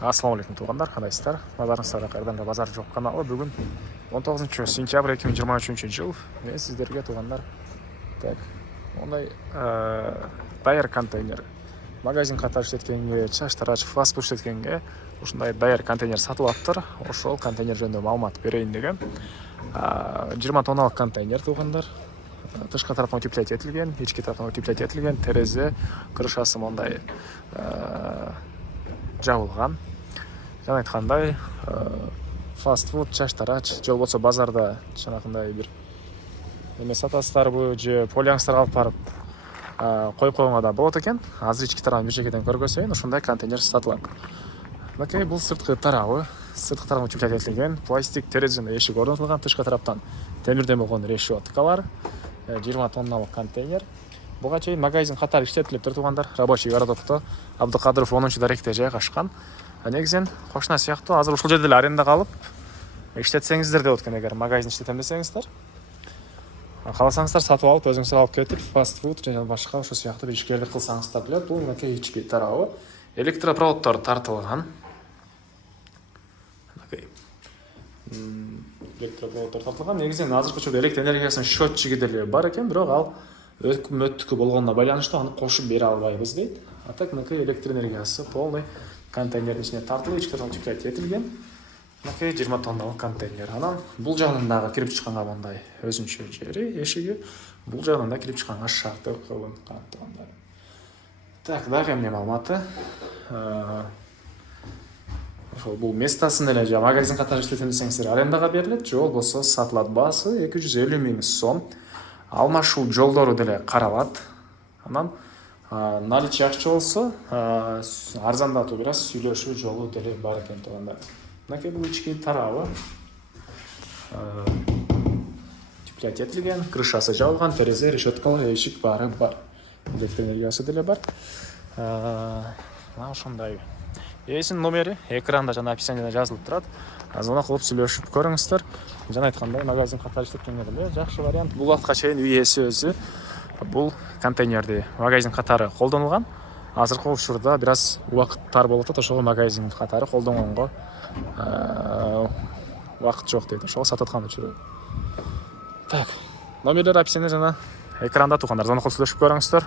Ассалаумағалейкум туғандар, қандайсыздар? Назарыңыздар қайырдан базар жоқ каналы. Бүгін 19 сентябрь 2023 жыл. Мен сіздерге туғандар ондай даяр контейнер. Магазин қатар іштеткенге, шаштарач, фастфуд іштеткенге осындай даяр контейнер сатылып тұр. Ошол контейнер жөнінде маалымат берейін деген. 20 тонналық контейнер туғандар. Тышқы тарапынан утеплять етілген, ички тарапынан утеплять етілген, терезе, крышасы мондай жабылған. Жаңа айтқандай, фастфуд, шаштарач, жол болса базарда жаңағындай бір неме сатасыздар бу, же полиаңыздар алып барып қойып қойғанға да болады екен. Азыр ички тарабын бир жекеден көргөзөйүн, ушундай контейнер сатылат. Мынакей бул сырткы тарабы, сырткы тарабы утеплять етилген, пластик терезенин эшик орнотулган, тышкы тараптан темирден болгон решеткалар, 20 тонналык контейнер. Буга чейин магазин катар иштетилип тугандар, рабочий городокто Абдыкадыров 10-даректе жайгашкан. Негизинен кошуна сыяктуу азыр ушул жерде эле арендага алып иштетсеңиздер деп өткөн. Эгер магазин иштетем десеңиздер, кааласаңыздар сатып алып өзүңүздөр алып кетип, фастфуд жана башка ошол сыяктуу бир ишкерлик кылсаңыздар деле. Бул мынакей ички тарабы, электропроводдор тартылган. Мынакей электропроводдор тартылган. Негизинен азыркы учурда электр энергиясынын счетчиги деле бар экен, бирок ал өкмөттүкү болгонуна байланыштуу аны кошуп бере албайбыз дейт. А так мынакей электр энергиясы полный контейнердин ичине тартылып, ички тарабы утеплять этилген. Мынакей 20 тонналык контейнер. Анан бул жагынан дагы кирип чыкканга мындай өзүнчө жери, эшиги. Бул жагынан да кирип чыкканга шарты кылынган. Так, дагы эмне маалыматы? Ошол бул местасын эле же магазин катары иштетем десеңиздер арендага берилет, же болбосо сатылат. Баасы 250 000 сом. Алмашуу жолдору деле каралат. Анан наличие акча болсо арзандатуу бир аз сүйлөшүү жолу деле бар экен тугандар. Мынакей бул ички тарабы утеплять этилген, крышасы жабылган, терезе, решеткалар, эшик баары бар. Электр энергиясы деле бар. Мына ошондой. Эсин номери экранда жана описанияда жазылып турат. Звонок кылып сүйлөшүп көрүңүздөр. Жана айткандай, магазин катары иштеткенге деле жакшы вариант. Бул вакытка чейин үй ээси өзү бул контейнерди магазин катары колдонулган. Азыркы учурда бир аз убакыт тар болуп атат, ошого магазин катары колдонгонго убакыт жок дейт. Ошого сатып аткан учуру. Так, номерлер описание жана экранда тугандар. Звонок кылып сүйлөшүп көрүңүздөр.